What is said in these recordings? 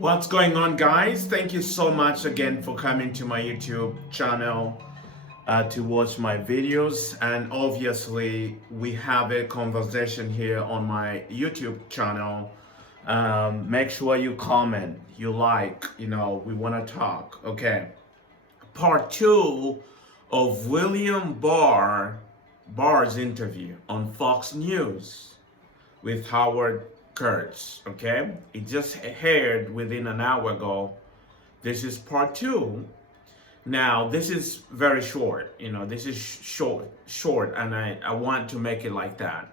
What's going on, guys? Thank you so much again for coming to my YouTube channel to watch my videos. And obviously, we have a conversation here on my YouTube channel. Make sure you comment, you like, we want to talk. Okay. Part 2 of William Barr's interview on Fox News with Howard Kurtz. Okay, it just aired within an hour ago. This is part 2. Now this is very short. This is short, and I want to make it like that.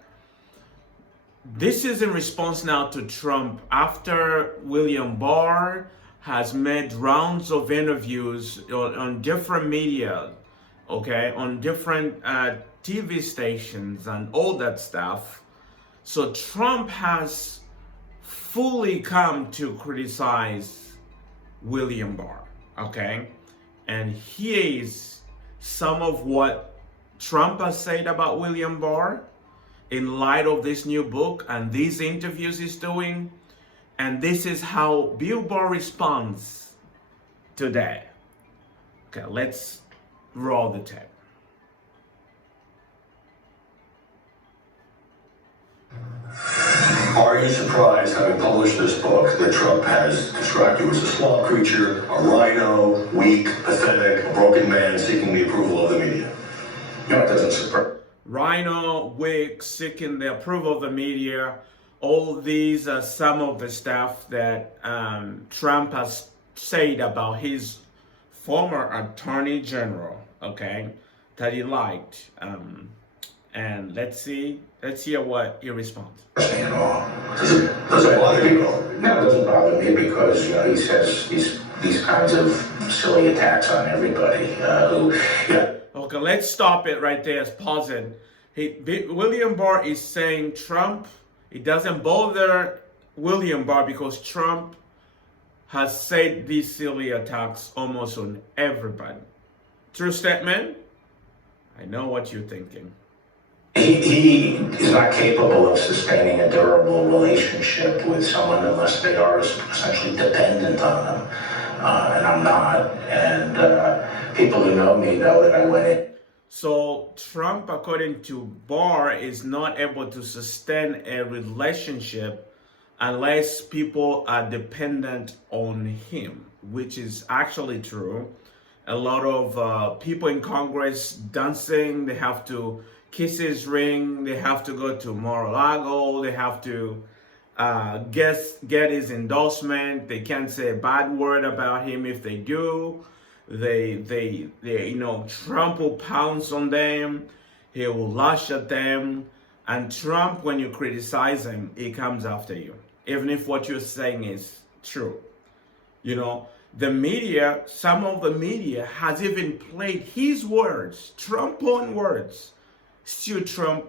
This is in response now to Trump after William Barr has made rounds of interviews on different media, okay, on different TV stations and all that stuff. So Trump has fully come to criticize William Barr, okay? And here's some of what Trump has said about William Barr in light of this new book and these interviews he's doing. And this is how Bill Barr responds today. Okay, let's roll the tape. Are you surprised, having published this book, that Trump has described you as a swamp creature, a rhino, weak, pathetic, a broken man seeking the approval of the media? No, it doesn't surprise. Rhino, weak, seeking the approval of the media. All these are some of the stuff that Trump has said about his former attorney general, okay, that he liked. And let's hear what he responds. Does it bother you? No, it doesn't bother me because he says these kinds of silly attacks on everybody. Okay, let's stop it right there. Pause it. William Barr is saying Trump. It doesn't bother William Barr because Trump has said these silly attacks almost on everybody. True statement? I know what you're thinking. He is not capable of sustaining a durable relationship with someone unless they are essentially dependent on them. And I'm not. And people who know me know that I went in. So Trump, according to Barr, is not able to sustain a relationship unless people are dependent on him, which is actually true. A lot of people in Congress dancing, they have to kiss his ring, they have to go to Mar-a-Lago, they have to get his endorsement. They can't say a bad word about him. If they do, they Trump will pounce on them, he will lash at them. And Trump, when you criticize him, he comes after you, even if what you're saying is true. The media, some of the media has even played his words, Trump's own words. Still Trump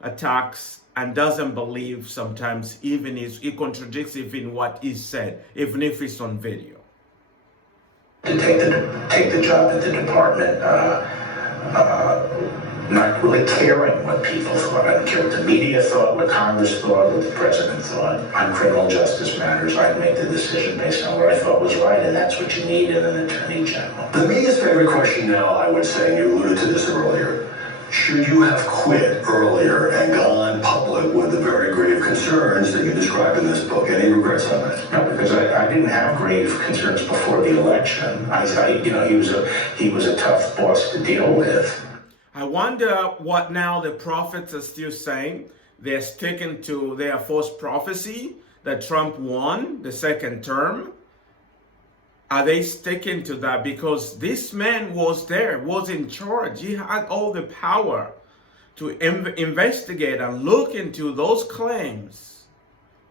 attacks and doesn't believe sometimes, even he contradicts even what he said, even if it's on video. To take the job at the department, not really caring what people thought. I don't care what the media thought, what Congress thought, what the president thought. On criminal justice matters, I'd make the decision based on what I thought was right, and that's what you need in an attorney general. The media's favorite question now, I would say, and you alluded to this earlier, should you have quit earlier and gone public with the very grave concerns that you describe in this book? Any regrets on that? No, because I didn't have grave concerns before the election. I thought, he was a tough boss to deal with. I wonder what now the prophets are still saying. They're sticking to their false prophecy that Trump won the second term. Are they sticking to that? Because this man was in charge. He had all the power to investigate and look into those claims.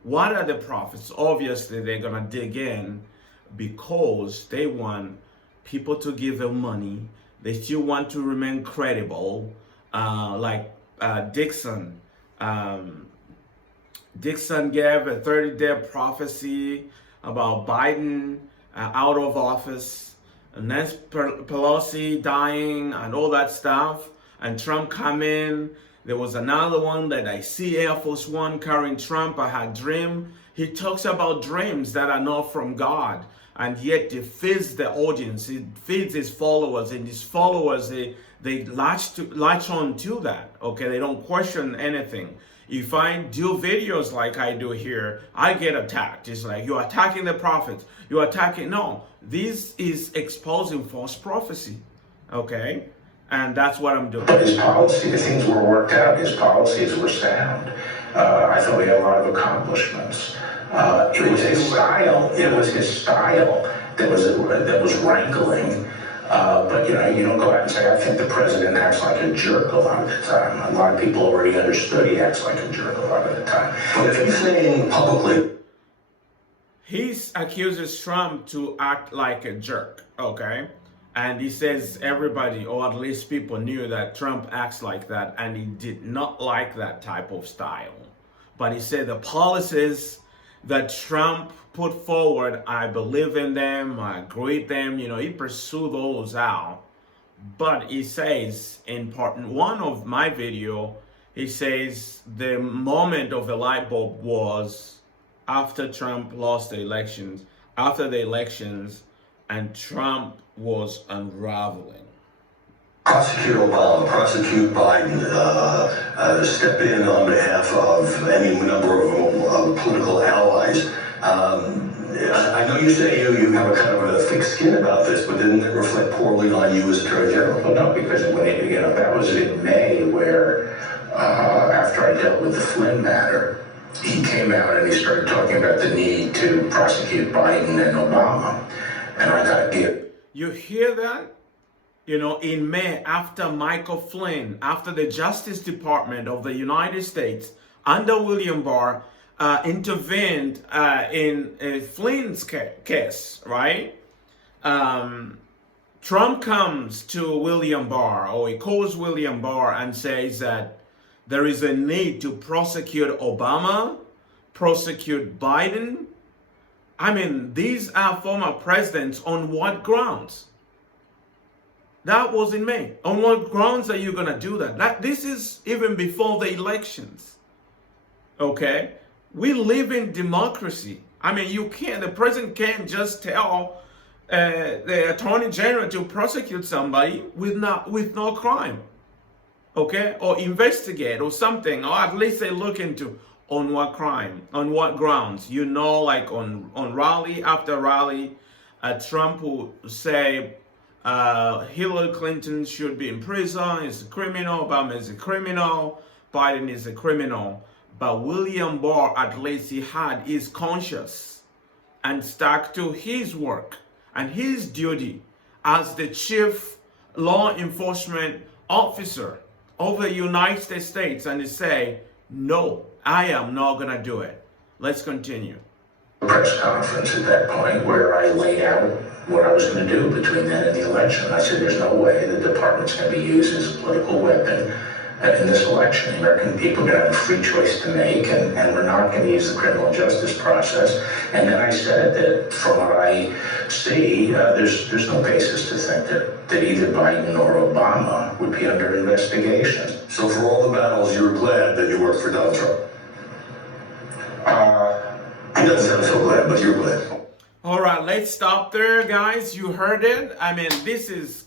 What are the prophets? Obviously, they're going to dig in because they want people to give them money. They still want to remain credible, like Dixon. Dixon gave a 30-day prophecy about Biden out of office, and Nancy Pelosi dying and all that stuff, and Trump come in. There was another one that I see Air Force One carrying Trump. I had dream. He talks about dreams that are not from God, and yet he feeds the audience. He feeds his followers, and his followers they latch on to that. Okay, they don't question anything. If I do videos like I do here, I get attacked. It's like, you're attacking the prophets. You're attacking. No, this is exposing false prophecy. Okay? And that's what I'm doing. But his policy, the things were worked out. His policies were sound. I thought we had a lot of accomplishments. It was his style. It was his style that was rankling. But you don't go out and say, I think the president acts like a jerk a lot of the time. A lot of people already understood he acts like a jerk a lot of the time. But if he's saying publicly, he accuses Trump to act like a jerk, okay? And he says everybody, or at least people, knew that Trump acts like that, and he did not like that type of style. But he said the policies that Trump put forward, I believe in them, I agree with them, he pursued those out. But he says in part one of my video, he says the moment of the light bulb was after Trump lost the elections, and Trump was unraveling. Prosecute Obama, prosecute Biden, step in on behalf of any number of political allies. I know you say you have a kind of a thick skin about this, but didn't it reflect poorly on you as Attorney General? well, no, because that was in May where, after I dealt with the Flynn matter, he came out and he started talking about the need to prosecute Biden and Obama. And I got to give. You hear that? In May, after Michael Flynn, after the Justice Department of the United States under William Barr intervened in Flynn's case, right? Trump comes to William Barr, or he calls William Barr and says that there is a need to prosecute Obama, prosecute Biden. I mean, these are former presidents. On what grounds? That was in May. On what grounds are you going to do that? This is even before the elections. Okay? We live in democracy. I mean, the president can't just tell the attorney general to prosecute somebody with no crime. Okay? Or investigate or something. Or at least they look into on what crime, on what grounds. Like on rally after rally, Trump will say, Hillary Clinton should be in prison, is a criminal, Obama is a criminal, Biden is a criminal. But William Barr, at least he had his conscience and stuck to his work and his duty as the chief law enforcement officer of the United States, and he say, no, I am not going to do it. Let's continue. Press conference at that point where I laid out what I was going to do between then and the election. I said, there's no way the department's going to be used as a political weapon in this election. The American people are going to have a free choice to make, and we're not going to use the criminal justice process. And then I said that from what I see, there's no basis to think that either Biden or Obama would be under investigation. So for all the battles, you were glad that you worked for Donald Trump? He doesn't sound so glad, but you're glad. All right, let's stop there, guys. You heard it. I mean, this is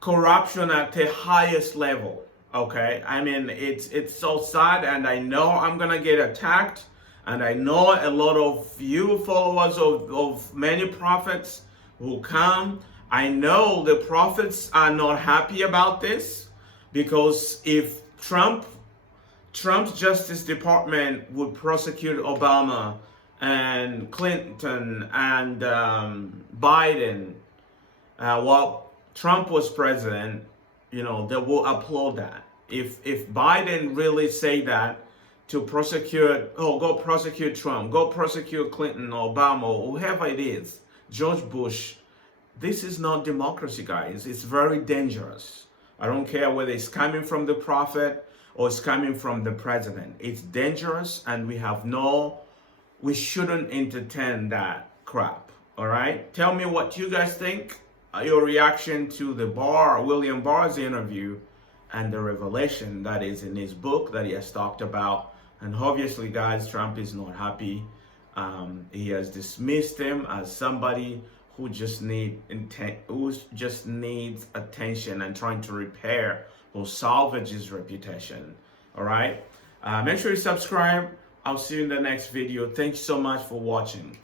corruption at the highest level. Okay, I mean, it's so sad, and I know I'm gonna get attacked, and I know a lot of you followers of many prophets will come. I know the prophets are not happy about this, because if Trump's Justice Department would prosecute Obama and Clinton and Biden while Trump was president, they will applaud that. If Biden really say that to prosecute, go prosecute Trump, go prosecute Clinton, Obama, or whoever it is, George Bush, this is not democracy, guys. It's very dangerous. I don't care whether it's coming from the prophet or it's coming from the president. It's dangerous, and we shouldn't entertain that crap. All right? Tell me what you guys think. Your reaction to the William Barr's interview, and the revelation that is in his book that he has talked about. And obviously, guys, Trump is not happy. He has dismissed him as somebody who just needs attention and trying to repair or salvage his reputation. All right. Make sure you subscribe. I'll see you in the next video. Thanks so much for watching.